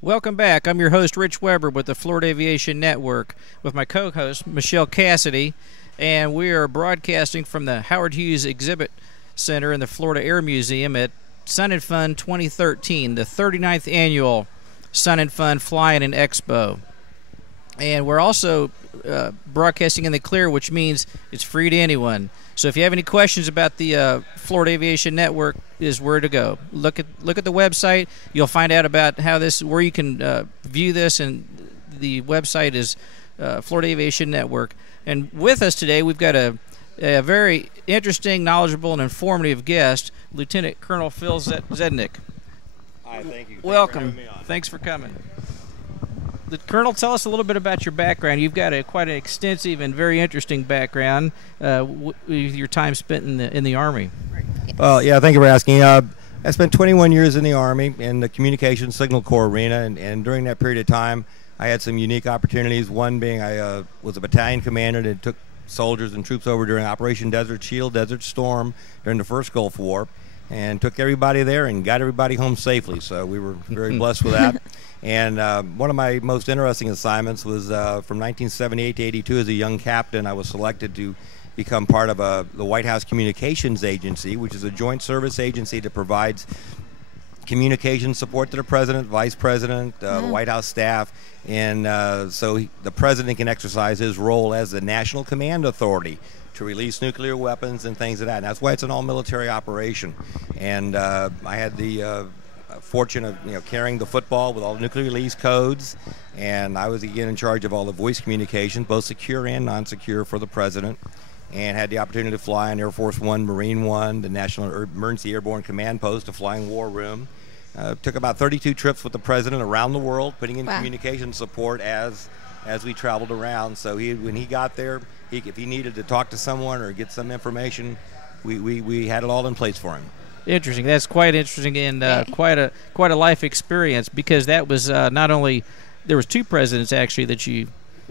Welcome back. I'm your host, Rich Weber, with the Florida Aviation Network, with my co-host, Michelle Cassidy, and we are broadcasting from the Howard Hughes Exhibit Center in the Florida Air Museum at Sun and Fun 2013, the 39th annual Sun and Fun Flying and Expo. And we're also broadcasting in the clear, which means it's free to anyone. So if you have any questions about the Florida Aviation Network, is where to go. Look at the website. You'll find out about where you can view this, and the website is Florida Aviation Network. And with us today, we've got a very interesting, knowledgeable, and informative guest, Lieutenant Colonel Phil Zedonek. Hi, thank you. Welcome. Thanks for coming. Colonel, tell us a little bit about your background. You've got quite an extensive and very interesting background with your time spent in the Army. Well, yeah, thank you for asking. I spent 21 years in the Army in the Communications Signal Corps arena, and during that period of time, I had some unique opportunities. One being I was a battalion commander that took soldiers and troops over during Operation Desert Shield, Desert Storm during the first Gulf War, and took everybody there and got everybody home safely. So we were very blessed with that. And one of my most interesting assignments was from 1978 to 82 as a young captain. I was selected to become part of the White House Communications Agency, which is a joint service agency that provides communication support to the president, vice president, the White House staff, and so the president can exercise his role as the national command authority to release nuclear weapons and things of that. And that's why it's an all-military operation. And I had the fortune of carrying the football with all the nuclear release codes, and I was again in charge of all the voice communications, both secure and non-secure, for the president, and had the opportunity to fly on Air Force One, Marine One, the National Emergency Airborne Command Post, a flying war room. Took about 32 trips with the president around the world, putting in communication support as we traveled around. So when he got there, if he needed to talk to someone or get some information, we had it all in place for him. Interesting. That's quite interesting, and quite a life experience, because that was not only there was two presidents actually that you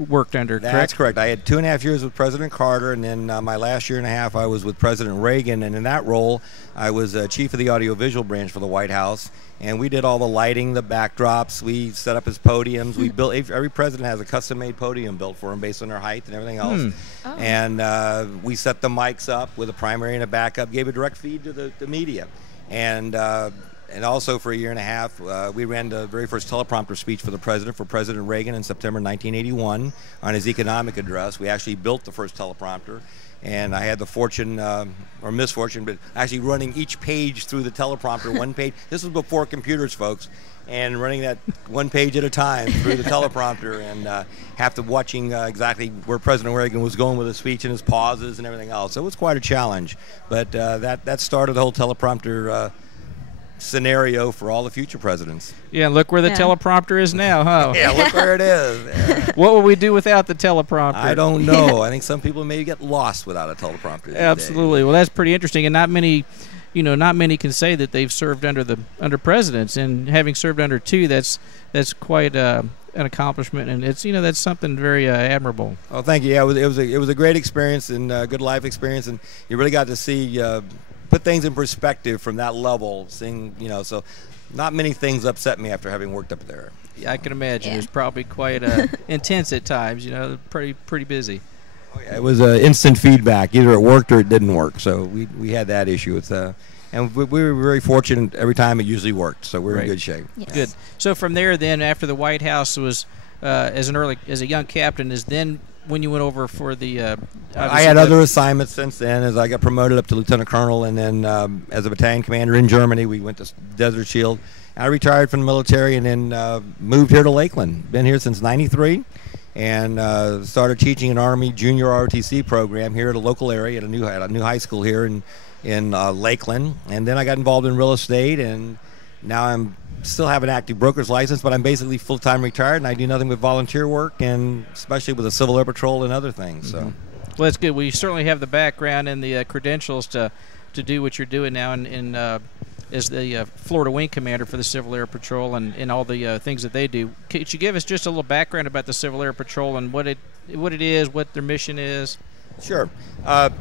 worked under. That's correct. I had 2.5 years with President Carter, and then my last year and a half I was with President Reagan, and in that role I was chief of the audiovisual branch for the White House, and we did all the lighting, the backdrops, we set up his podiums, we built, every president has a custom-made podium built for him based on their height and everything else, and we set the mics up with a primary and a backup, gave a direct feed to the media, and also for a year and a half, we ran the very first teleprompter speech for the president, for President Reagan, in September 1981 on his economic address. We actually built the first teleprompter, and I had the fortune, or misfortune, but actually running each page through the teleprompter, one page. This was before computers, folks, and running that one page at a time through the teleprompter, and watching exactly where President Reagan was going with his speech and his pauses and everything else. So it was quite a challenge, but that started the whole teleprompter scenario for all the future presidents. Yeah, look where the teleprompter is now, huh? Yeah, look where it is. Yeah. What would we do without the teleprompter? I don't know. I think some people may get lost without a teleprompter. Absolutely. Well, that's pretty interesting, and not many can say that they've served under presidents, and having served under two, that's quite an accomplishment, and it's that's something very admirable. Oh, thank you. Yeah, it was a great experience and a good life experience, and you really got to see. Put things in perspective from that level, so not many things upset me after having worked up there. Yeah, I can imagine. It was probably quite intense at times, pretty busy. Oh, yeah, it was instant feedback. Either it worked or it didn't work, so we had that issue. And we were very fortunate every time it usually worked, so we were in good shape. Yes. Good. So from there then, after the White House was, as a young captain, is then when you went over for the I had other assignments since then, as I got promoted up to lieutenant colonel, and then as a battalion commander in Germany, we went to Desert Shield. I retired from the military and then moved here to Lakeland. Been here since '93, and started teaching an Army junior ROTC program here at a local area at a new high school here in Lakeland. And then I got involved in real estate, and now I'm still have an active broker's license, but I'm basically full-time retired, and I do nothing but volunteer work, and especially with the Civil Air Patrol and other things. So, well, that's good. We certainly have the background and the credentials to do what you're doing now, as the Florida Wing Commander for the Civil Air Patrol and all the things that they do. Could you give us just a little background about the Civil Air Patrol and what it is, what their mission is? Sure.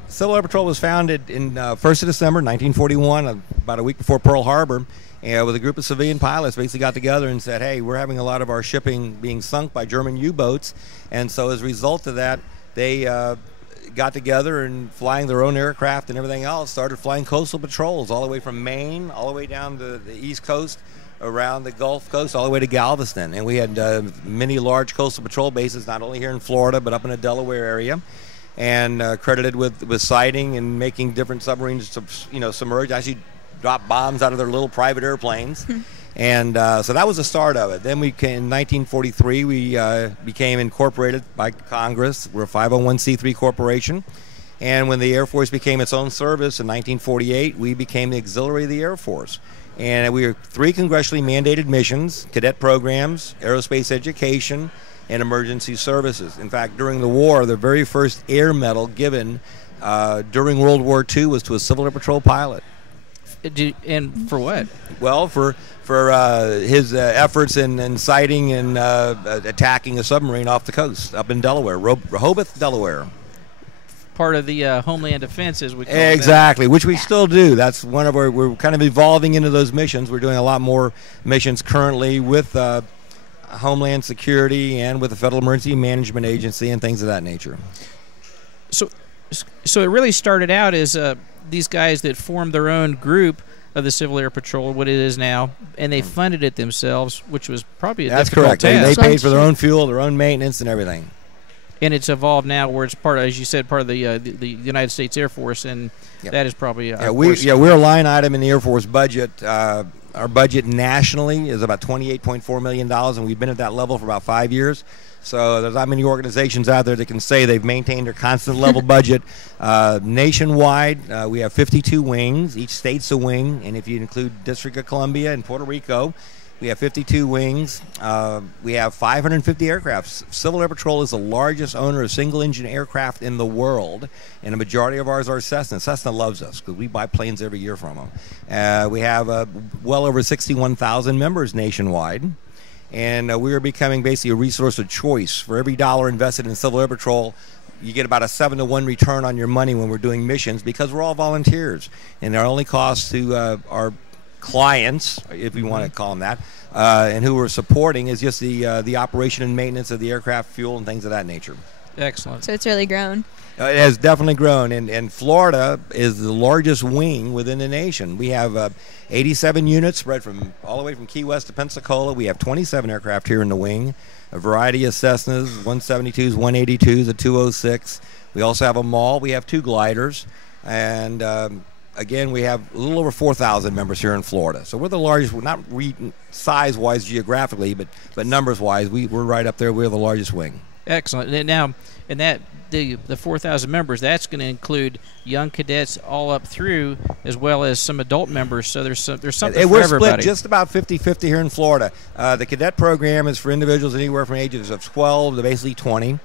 Civil Air Patrol was founded in 1st of December 1941, about a week before Pearl Harbor. with a group of civilian pilots, basically got together and said, hey, we're having a lot of our shipping being sunk by German U-boats. And so as a result of that, they got together and flying their own aircraft and everything else, started flying coastal patrols all the way from Maine, all the way down to the East Coast, around the Gulf Coast, all the way to Galveston. And we had many large coastal patrol bases, not only here in Florida, but up in the Delaware area, and credited with sighting and making different submarines, submerge, actually drop bombs out of their little private airplanes. And so that was the start of it. Then in 1943, we became incorporated by Congress. We're a 501c3 corporation. And when the Air Force became its own service in 1948, we became the auxiliary of the Air Force. And we were 3 congressionally mandated missions: cadet programs, aerospace education, and emergency services. In fact, during the war, the very first air medal given during World War II was to a Civil Air Patrol pilot. And for what? Well, for his efforts in sighting and attacking a submarine off the coast up in Delaware, Rehoboth, Delaware. Part of the Homeland Defense, as we call exactly, which we still do. That's one of our. We're kind of evolving into those missions. We're doing a lot more missions currently with Homeland Security and with the Federal Emergency Management Agency and things of that nature. So it really started out as these guys that formed their own group of the Civil Air Patrol, what it is now, and they funded it themselves, which was probably a difficult correct. task. They paid for their own fuel, their own maintenance, and everything. And it's evolved now where it's part of, as you said, part of the United States Air Force, and that is probably we're a line item in the Air Force budget. Our budget nationally is about $28.4 million, and we've been at that level for about 5 years. So there's not many organizations out there that can say they've maintained their constant level budget. Nationwide, we have 52 wings. Each state's a wing, and if you include District of Columbia and Puerto Rico, we have 52 wings. We have 550 aircraft. Civil Air Patrol is the largest owner of single-engine aircraft in the world, and a majority of ours are Cessna. Cessna loves us because we buy planes every year from them. We have well over 61,000 members nationwide, and we are becoming basically a resource of choice. For every dollar invested in Civil Air Patrol, you get about a 7-to-1 return on your money when we're doing missions, because we're all volunteers, and our only cost to our clients, if we want to call them that, and who we're supporting, is just the operation and maintenance of the aircraft, fuel, and things of that nature. Excellent. So it's really grown. It has definitely grown, and Florida is the largest wing within the nation. We have 87 units spread from all the way from Key West to Pensacola. We have 27 aircraft here in the wing, a variety of Cessnas, 172s, 182s, a 206. We also have a mall. We have 2 gliders, and again, we have a little over 4,000 members here in Florida. So we're the largest, not size-wise geographically, but numbers-wise, we're right up there. We're the largest wing. Excellent. And now, the 4,000 members, that's going to include young cadets all up through, as well as some adult members. So there's something for everybody. We're split just about 50-50 here in Florida. The cadet program is for individuals anywhere from ages of 12 to basically 20,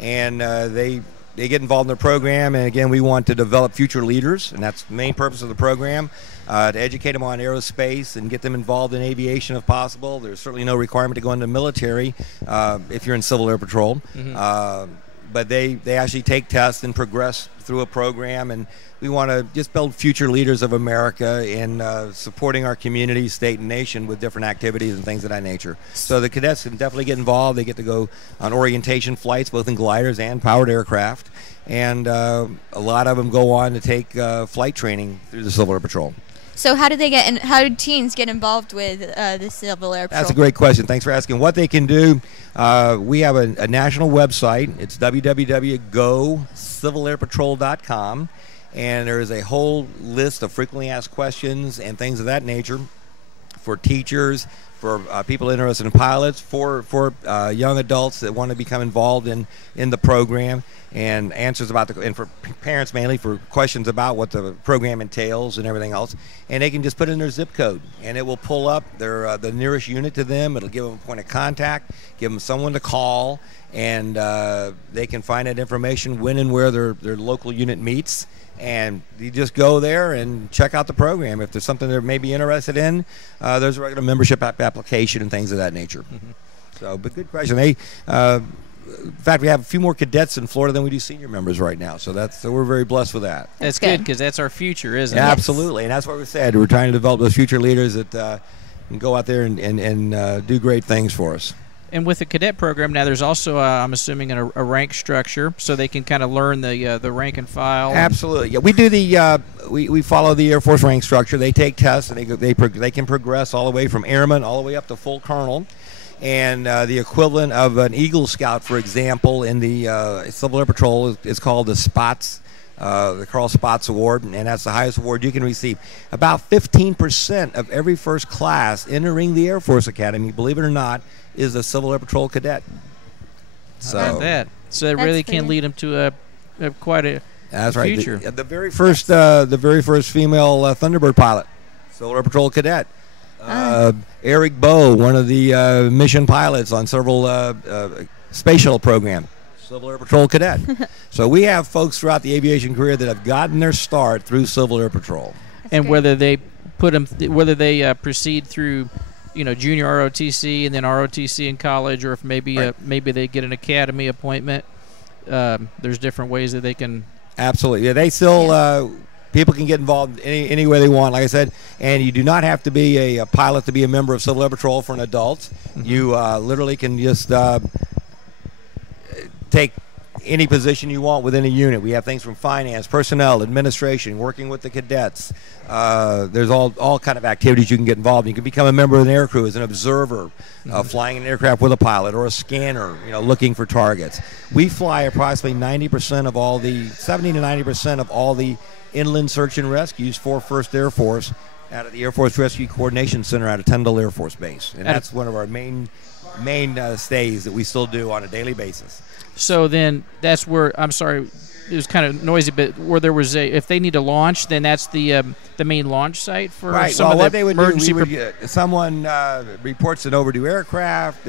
and they get involved in the program, and again, we want to develop future leaders, and that's the main purpose of the program, to educate them on aerospace and get them involved in aviation if possible. There's certainly no requirement to go into the military if you're in Civil Air Patrol, but they actually take tests and progress through a program, and we want to just build future leaders of America in supporting our community, state, and nation with different activities and things of that nature. So the cadets can definitely get involved. They get to go on orientation flights, both in gliders and powered aircraft, and a lot of them go on to take flight training through the Civil Air Patrol. So how do teens get involved with the Civil Air Patrol? That's a great question. Thanks for asking. What they can do, we have a national website. It's www.gocivilairpatrol.com. And there is a whole list of frequently asked questions and things of that nature for teachers, for people interested in pilots, for young adults that want to become involved in the program, and answers about and for parents mainly for questions about what the program entails and everything else. And they can just put in their zip code, and it will pull up their the nearest unit to them. It'll give them a point of contact, give them someone to call, and they can find that information when and where their local unit meets. And you just go there and check out the program. If there's something they're maybe interested in, there's a regular membership application and things of that nature. So, but good question. in fact, we have a few more cadets in Florida than we do senior members right now. So we're very blessed with that. That's good because that's our future, isn't Yeah, it? absolutely, and that's what we said. We're trying to develop those future leaders that can go out there and do great things for us. And with the cadet program now, there's also, I'm assuming, a rank structure, so they can kind of learn the rank and file. Absolutely, yeah. We do we follow the Air Force rank structure. They take tests, and they can progress all the way from airman all the way up to full colonel. And the equivalent of an Eagle Scout, for example, in the Civil Air Patrol is called the Spots, the Carl Spots Award, and that's the highest award you can receive. About 15% of every first class entering the Air Force Academy, believe it or not, is a Civil Air Patrol cadet. So that really can lead them to quite a that's future. Right. The very first female Thunderbird pilot, Civil Air Patrol cadet. Eric Bowe, one of the mission pilots on several space shuttle program, Civil Air Patrol cadet. So we have folks throughout the aviation career that have gotten their start through Civil Air Patrol. And whether they proceed through, junior ROTC and then ROTC in college, or if maybe they get an academy appointment, there's different ways that they can. Absolutely, yeah. They still. People can get involved any way they want, like I said, and you do not have to be a pilot to be a member of Civil Air Patrol for an adult. Mm-hmm. You literally can just take any position you want within a unit. We have things from finance, personnel, administration, working with the cadets. There's all kind of activities you can get involved in. You can become a member of an air crew as an observer, flying an aircraft with a pilot, or a scanner, looking for targets. We fly approximately 70 to 90% of all the inland search and rescues for 1st Air Force out of the Air Force Rescue Coordination Center out of Tyndall Air Force Base. And that's one of our main stays that we still do on a daily basis. So then that's where, I'm sorry, it was kind of noisy, but where there was if they need to launch, then that's the main launch site for some of the emergency. Someone reports an overdue aircraft.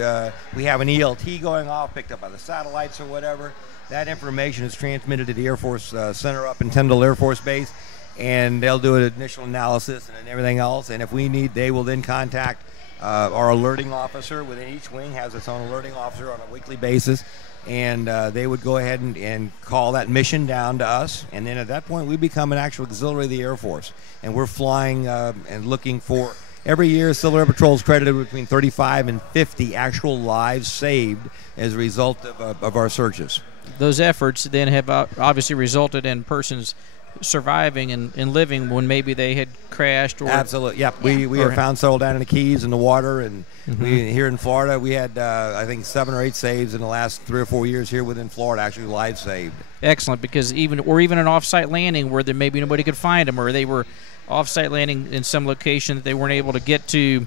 We have an ELT going off, picked up by the satellites or whatever. That information is transmitted to the Air Force Center up in Tyndall Air Force Base, and they'll do an initial analysis and everything else. And if we need, they will then contact our alerting officer. Within each wing has its own alerting officer on a weekly basis, and they would go ahead and call that mission down to us. And then at that point, we become an actual auxiliary of the Air Force, and we're flying and looking for. Every year, Civil Air Patrol is credited between 35 and 50 actual lives saved as a result of our searches. Those efforts then have obviously resulted in persons surviving and living when maybe they had crashed. Or absolutely, yeah. We have found several down in the Keys in the water, and here in Florida, we had I think 7 or 8 saves in the last 3 or 4 years here within Florida, actually lives saved. Excellent, because even an off-site landing where there maybe nobody could find them, or they were off-site landing in some location that they weren't able to get to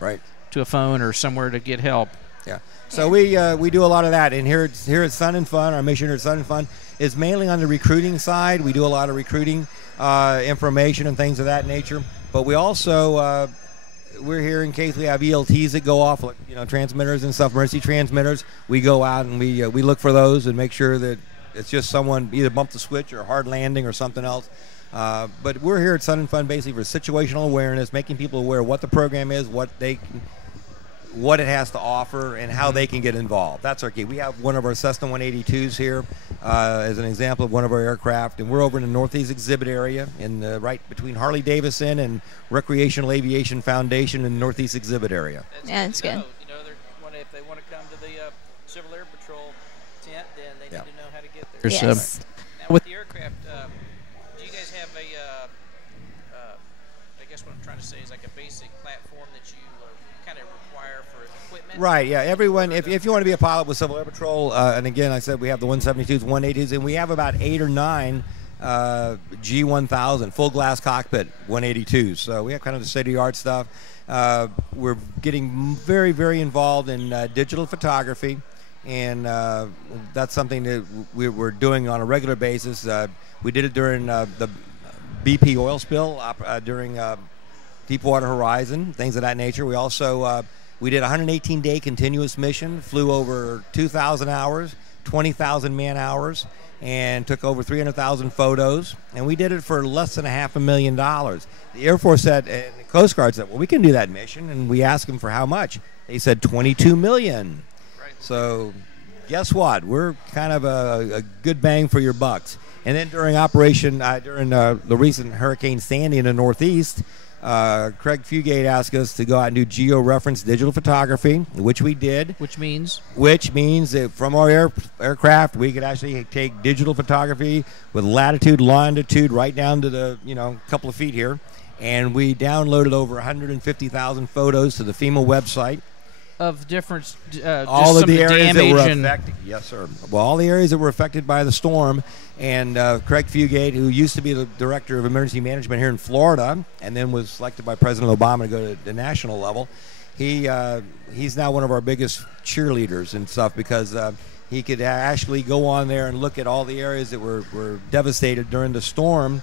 a phone or somewhere to get help. Yeah. So we do a lot of that, and here at Sun and Fun, our mission here at Sun and Fun is mainly on the recruiting side. We do a lot of recruiting information and things of that nature, but we also we're here in case we have ELTs that go off, like, transmitters and stuff, emergency transmitters. We go out and we look for those and make sure that it's just someone either bumped the switch or a hard landing or something else. But we're here at Sun and Fun basically for situational awareness, making people aware of what the program is, what it has to offer, and how they can get involved. That's our key. We have one of our Cessna 182s here as an example of one of our aircraft, and we're over in the Northeast exhibit area, right between Harley-Davidson and Recreational Aviation Foundation in the Northeast exhibit area. That's good. If they want to come to the Civil Air Patrol tent, then they need to know how to get there. Yes. Now with the aircraft, do you guys have I guess what I'm trying to say is like a basic platform that you kind of require for equipment? Right, yeah. Everyone, if you want to be a pilot with Civil Air Patrol, and again, I said we have the 172s, 180s, and we have about 8 or 9 G1000 full glass cockpit 182s. So we have kind of the state-of-the-art stuff. We're getting very, very involved in digital photography, and that's something that we're doing on a regular basis. We did it during the BP oil spill during Deepwater Horizon, things of that nature. We also we did a 118-day continuous mission, flew over 2,000 hours, 20,000 man hours, and took over 300,000 photos. And we did it for less than $500,000. The Air Force said, and the Coast Guard said, well, we can do that mission. And we asked them for how much. They said $22 million. Right. So guess what? We're kind of a good bang for your bucks. And then during the recent Hurricane Sandy in the Northeast, Craig Fugate asked us to go out and do geo-reference digital photography, which we did. Which means that from our aircraft, we could actually take digital photography with latitude, longitude, right down to the couple of feet here. And we downloaded over 150,000 photos to the FEMA website. Of different, all of the areas that were and affected. Yes, sir. Well, all the areas that were affected by the storm, and Craig Fugate, who used to be the director of emergency management here in Florida, and then was selected by President Obama to go to the national level. He's now one of our biggest cheerleaders and stuff because he could actually go on there and look at all the areas that were devastated during the storm,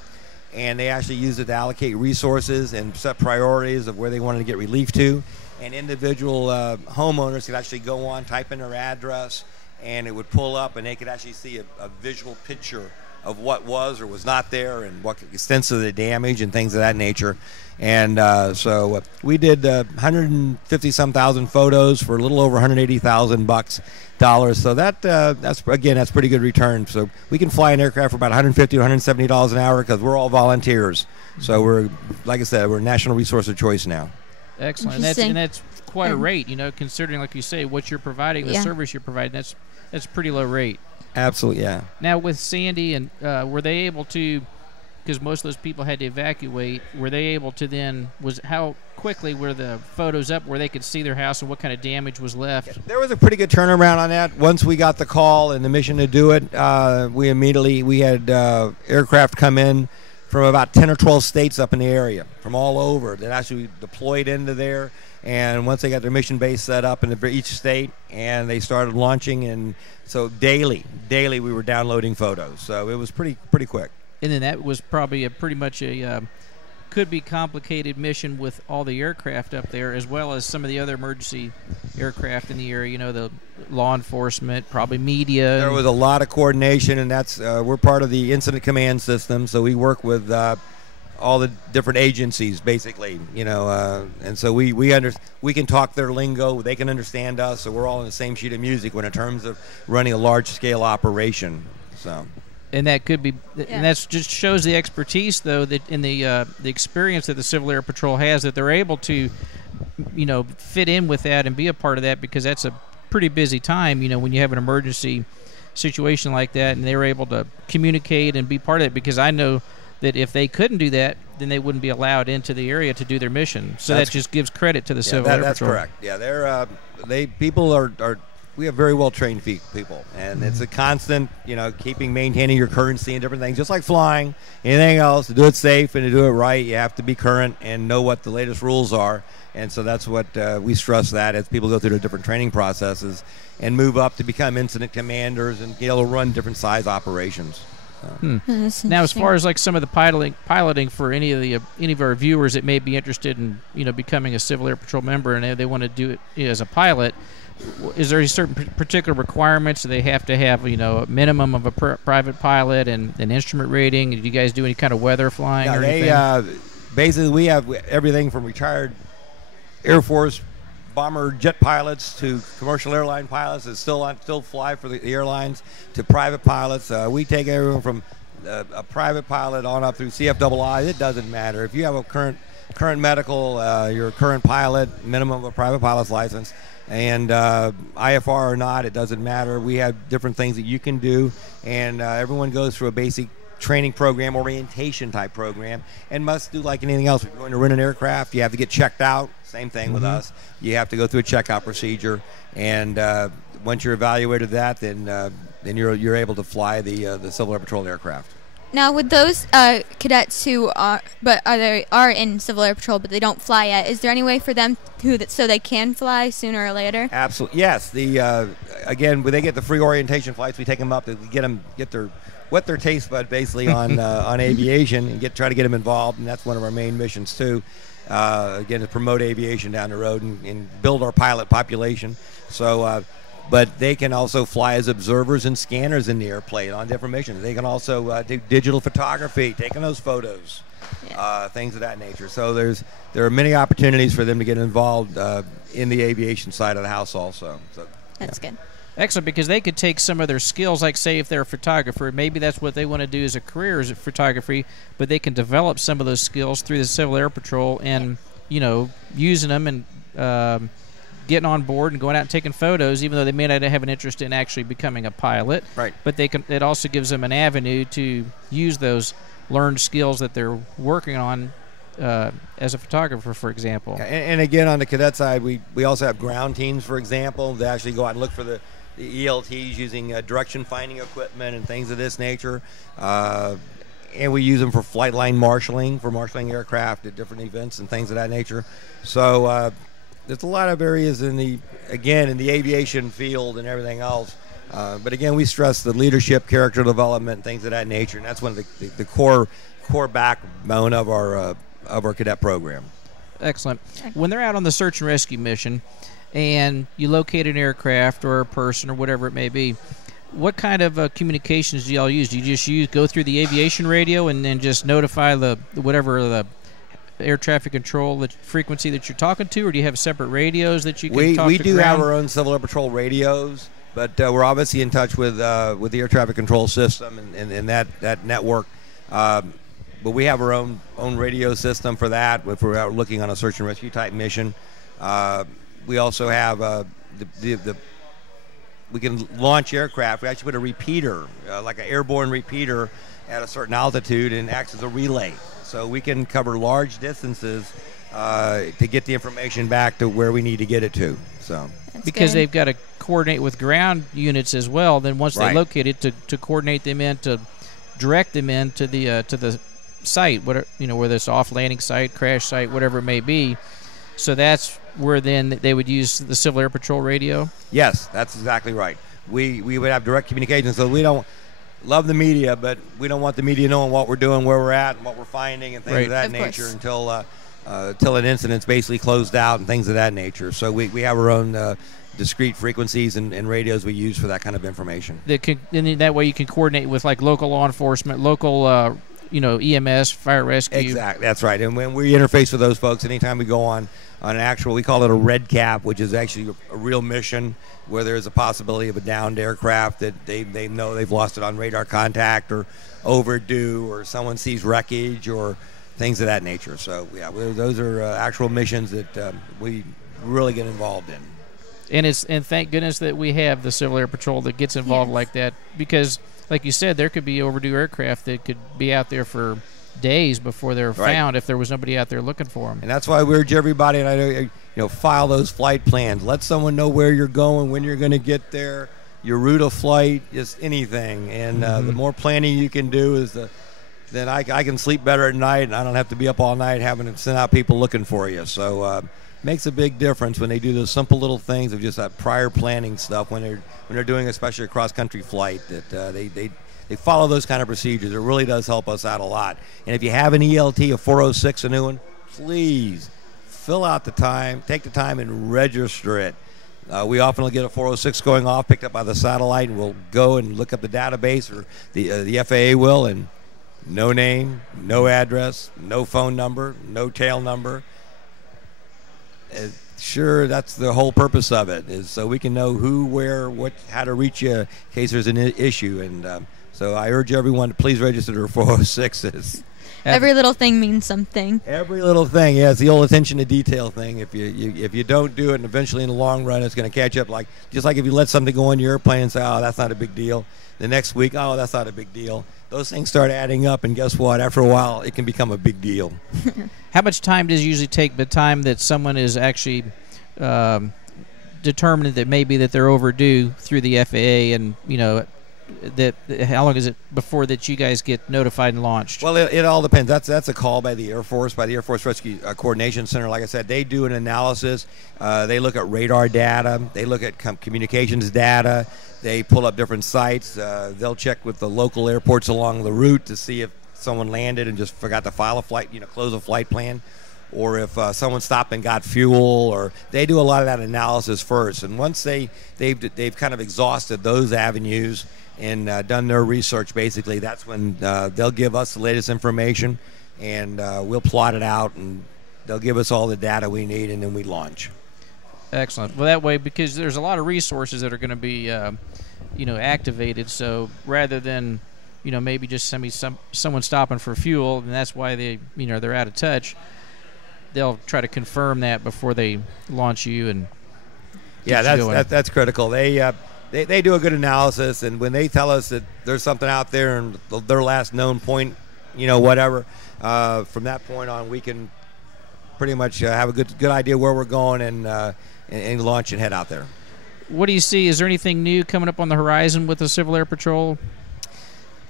and they actually used it to allocate resources and set priorities of where they wanted to get relief to. And individual homeowners could actually go on, type in their address, and it would pull up, and they could actually see a visual picture of what was or was not there and what extents of the damage and things of that nature. And so we did 150-some thousand photos for a little over $180,000. So that's pretty good return. So we can fly an aircraft for about $150 to $170 an hour because we're all volunteers. So we're, like I said, we're a national resource of choice now. Excellent, and that's quite a rate, considering, like you say, what you're providing, the service you're providing. That's a pretty low rate. Absolutely, yeah. Now with Sandy, and were they able to? Because most of those people had to evacuate. Were they able to then? How quickly were the photos up where they could see their house and what kind of damage was left? There was a pretty good turnaround on that. Once we got the call and the mission to do it, we had aircraft come in from about 10 or 12 states up in the area, from all over, that actually deployed into there. And once they got their mission base set up in each state, and they started launching, and so daily we were downloading photos. So it was pretty quick. And then that was probably pretty much a could be complicated mission with all the aircraft up there, as well as some of the other emergency aircraft in the area. The law enforcement, probably media. There was a lot of coordination, and that's we're part of the incident command system, so we work with all the different agencies, basically. And so we can talk their lingo, they can understand us, so we're all in the same sheet of music when in terms of running a large-scale operation. So. And that could be, and that just shows the expertise, though, that in the experience that the Civil Air Patrol has, that they're able to, fit in with that and be a part of that, because that's a pretty busy time, when you have an emergency situation like that, and they were able to communicate and be part of it. Because I know that if they couldn't do that, then they wouldn't be allowed into the area to do their mission. So that just gives credit to the Civil Air Patrol. That's correct. Yeah, people are. We have very well-trained people, and it's a constant, maintaining your currency and different things, just like flying, anything else. To do it safe and to do it right, you have to be current and know what the latest rules are, and so that's what we stress that as people go through the different training processes and move up to become incident commanders and be able to run different size operations. Now, as far as like some of the piloting for any of our viewers that may be interested in becoming a Civil Air Patrol member and they want to do it as a pilot, is there any certain particular requirements? Do they have to have a minimum of a private pilot and an instrument rating? Do you guys do any kind of weather flying or anything? Basically, we have everything from retired Air Force bomber jet pilots to commercial airline pilots that still fly for the airlines, to private pilots. We take everyone from a private pilot on up through CFII. It doesn't matter. If you have a current medical, you're a current pilot, minimum of a private pilot's license, and IFR or not, it doesn't matter. We have different things that you can do, and everyone goes through a basic training program, orientation type program, and must do like anything else. If you're going to rent an aircraft, you have to get checked out. Same thing with us. You have to go through a checkout procedure, and once you're evaluated then you're able to fly the Civil Air Patrol aircraft. Now, with those cadets who are in Civil Air Patrol but they don't fly yet, is there any way for them so they can fly sooner or later? Absolutely, yes. Again, when they get the free orientation flights, we take them up to wet their taste bud basically on aviation and try to get them involved, and that's one of our main missions too. Again, to promote aviation down the road and build our pilot population. So. But they can also fly as observers and scanners in the airplane on different missions. They can also do digital photography, taking those photos, things of that nature. So there are many opportunities for them to get involved in the aviation side of the house also. So, That's good. Excellent, because they could take some of their skills, like say if they're a photographer, maybe that's what they want to do as a career is photography, but they can develop some of those skills through the Civil Air Patrol and, using them and getting on board and going out and taking photos, even though they may not have an interest in actually becoming a pilot. Right. But it also gives them an avenue to use those learned skills that they're working on as a photographer, for example. And again, on the cadet side, we also have ground teams, for example, that actually go out and look for the ELTs using direction finding equipment and things of this nature. And we use them for flight line marshaling, for marshaling aircraft at different events and things of that nature. So there's a lot of areas in the aviation field and everything else. But again, we stress the leadership, character development, things of that nature, and that's one of the core backbone of our cadet program. Excellent. When they're out on the search and rescue mission, and you locate an aircraft or a person or whatever it may be, what kind of communications do y'all use? Do you just go through the aviation radio and then just notify the air traffic control, the frequency that you're talking to, or do you have separate radios that you can talk to? We do ground? have our own Civil Air Patrol radios, but we're obviously in touch with the air traffic control system and that network. But we have our own radio system for that if we're out looking on a search and rescue type mission. We also have we can launch aircraft. We actually put a repeater, like an airborne repeater, at a certain altitude and acts as a relay. So we can cover large distances to get the information back to where we need to get it to. So because they've got to coordinate with ground units as well. Then once they locate it, to coordinate them in, to direct them into the site, whether it's off landing site, crash site, whatever it may be. So that's where then they would use the Civil Air Patrol radio? Yes, that's exactly right. We would have direct communication, so we don't love the media, but we don't want the media knowing what we're doing, where we're at, and what we're finding, and things of that nature until an incident's basically closed out and things of that nature. So we have our own discrete frequencies and radios we use for that kind of information. And that way you can coordinate with like local law enforcement, local EMS, fire rescue. Exactly, that's right. And when we interface with those folks, anytime we go on an actual, we call it a red cap, which is actually a real mission where there's a possibility of a downed aircraft that they know they've lost it on radar contact or overdue, or someone sees wreckage or things of that nature. So yeah, those are actual missions that we really get involved in. And thank goodness that we have the Civil Air Patrol that gets involved like that, because like you said, there could be overdue aircraft that could be out there for days before they're found if there was nobody out there looking for them. And that's why we urge everybody, and I know, file those flight plans. Let someone know where you're going, when you're going to get there, your route of flight, just anything. And the more planning you can do, then I can sleep better at night, and I don't have to be up all night having to send out people looking for you. So makes a big difference when they do those simple little things of just that prior planning stuff when they're doing especially a cross-country flight, that they follow those kind of procedures. It really does help us out a lot. And if you have an ELT, a 406, a new one, please fill out the time, take the time and register it. We often will get a 406 going off, picked up by the satellite, and we'll go and look up the database, or the FAA will, and no name, no address, no phone number, no tail number. Sure, that's the whole purpose of it, is so we can know who, where, what, how to reach you in case there's an issue. And so I urge everyone to please register their 406s. Every little thing means something. Every little thing, yeah. It's the old attention to detail thing. If you don't do it, and eventually in the long run, it's going to catch up. Just like if you let something go on your airplane and say, "Oh, that's not a big deal." The next week, "Oh, that's not a big deal." Those things start adding up, and guess what? After a while, it can become a big deal. How much time does it usually take the time that someone is actually determined that maybe that they're overdue through the FAA, and how long is it before that you guys get notified and launched? Well, it all depends. That's a call by the Air Force Rescue Coordination Center. Like I said, they do an analysis. They look at radar data. They look at communications data. They pull up different sites. They'll check with the local airports along the route to see if someone landed and just forgot to file a flight, close a flight plan, or if someone stopped and got fuel, or they do a lot of that analysis first. And once they've kind of exhausted those avenues and done their research, basically, that's when they'll give us the latest information, and we'll plot it out, and they'll give us all the data we need, and then we launch. Excellent. Well, that way, because there's a lot of resources that are going to be, activated. So rather than, maybe just someone stopping for fuel, and that's why they're out of touch. They'll try to confirm that before they launch you and. Yeah, that's critical. They do a good analysis, and when they tell us that there's something out there and their last known point, whatever, from that point on, we can pretty much have a good idea where we're going and launch and head out there. What do you see? Is there anything new coming up on the horizon with the Civil Air Patrol?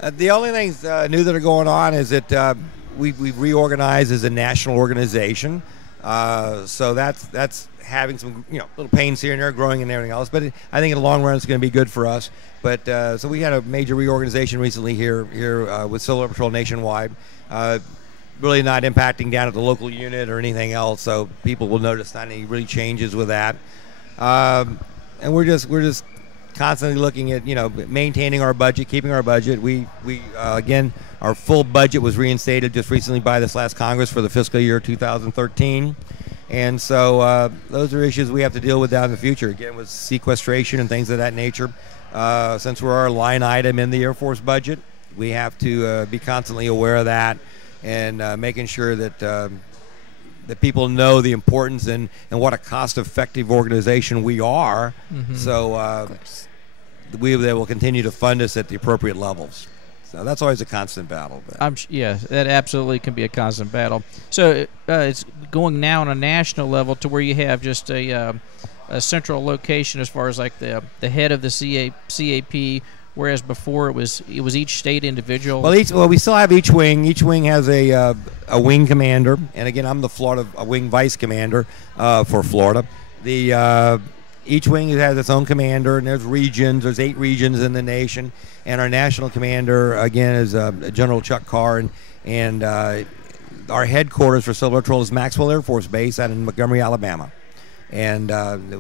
The only things new that are going on is that we've reorganized as a national organization. So that's having some little pains here and there, growing and everything else. But I think in the long run it's going to be good for us. But so we had a major reorganization recently here with Civil Air Patrol nationwide. Really not impacting down at the local unit or anything else. So people will notice not any really changes with that. And we're just constantly looking at maintaining our budget, keeping our budget. We again, our full budget was reinstated just recently by this last Congress for the fiscal year 2013, and so those are issues we have to deal with down in the future. Again, with sequestration and things of that nature. Since we're our line item in the Air Force budget, we have to be constantly aware of that and making sure that that people know the importance and what a cost-effective organization we are. Mm-hmm. So they will continue to fund us at the appropriate levels. So that's always a constant battle. Yeah, that absolutely can be a constant battle. So it's going now on a national level to where you have just a central location as far as like the head of the CAP, whereas before it was each state individual. Well, we still have each wing. Each wing has a wing commander, and again, I'm the Florida wing vice commander for Florida. Each wing has its own commander, and there's regions. There's 8 regions in the nation, and our national commander again is General Chuck Carr, and our headquarters for Civil Air Patrol is Maxwell Air Force Base out in Montgomery, Alabama, and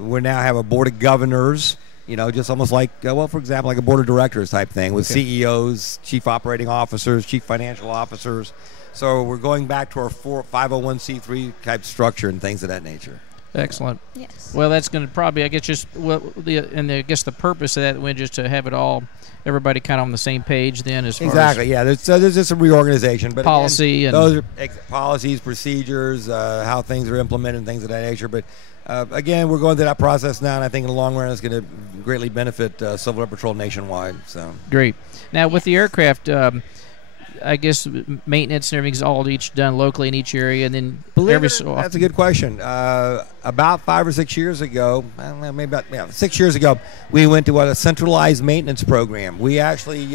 we now have a board of governors. Just almost like, for example, like a board of directors type thing with CEOs, chief operating officers, chief financial officers. So we're going back to our 501c3 type structure and things of that nature. Excellent. Yes. Well, that's going to probably, I guess, the purpose of that was just to have it all, everybody kind of on the same page then as far exactly, as yeah. There's just some reorganization, but policy again, those are policies, procedures, how things are implemented, and things of that nature. But again, we're going through that process now, and I think in the long run, it's going to greatly benefit Civil Air Patrol nationwide. So great. Now with the aircraft. I guess maintenance and everything's all each done locally in each area, and then that's a good question. About 5 or 6 years ago, I don't know, maybe about 6 years ago, we went to a centralized maintenance program. We actually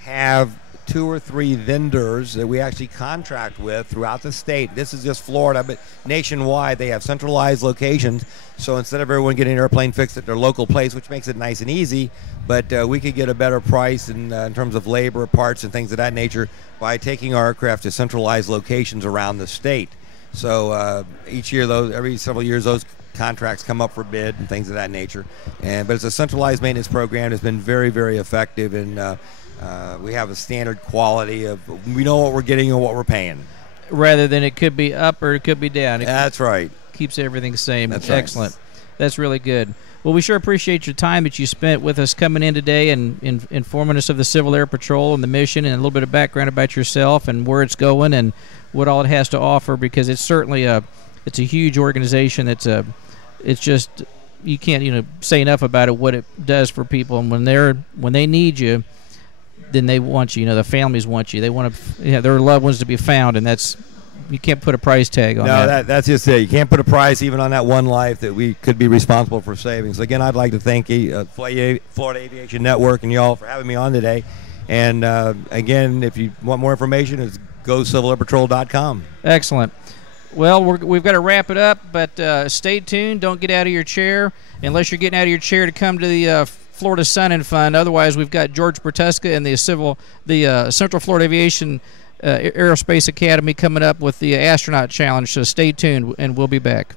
have 2 or 3 vendors that we actually contract with throughout the state. This is just Florida, but nationwide they have centralized locations. So instead of everyone getting an airplane fixed at their local place, which makes it nice and easy, but we could get a better price in terms of labor, parts, and things of that nature by taking our aircraft to centralized locations around the state. So each year, every several years, those contracts come up for bid and things of that nature. But it's a centralized maintenance program. It's been very, very effective, and we have a standard quality of we know what we're getting and what we're paying. Rather than it could be up or it could be down. That's right. Keeps everything the same. That's excellent. Right. That's really good. Well, we sure appreciate your time that you spent with us coming in today and informing us of the Civil Air Patrol and the mission and a little bit of background about yourself and where it's going and what all it has to offer, because it's certainly it's a huge organization. It's just you can't say enough about it, what it does for people, and when they need you, then they want you. The families want you. They want their loved ones to be found, and that's you can't put a price tag on that. No, that's just it. You can't put a price even on that one life that we could be responsible for saving. So again, I'd like to thank Florida Aviation Network and y'all for having me on today. And again, if you want more information, it's gocivilairpatrol.com. Excellent. Well, we've got to wrap it up, but stay tuned. Don't get out of your chair unless you're getting out of your chair to come to the Florida Sun and Fun. Otherwise, we've got George Bertuska and the Central Florida Aviation Aerospace Academy coming up with the Astronaut Challenge. So stay tuned, and we'll be back.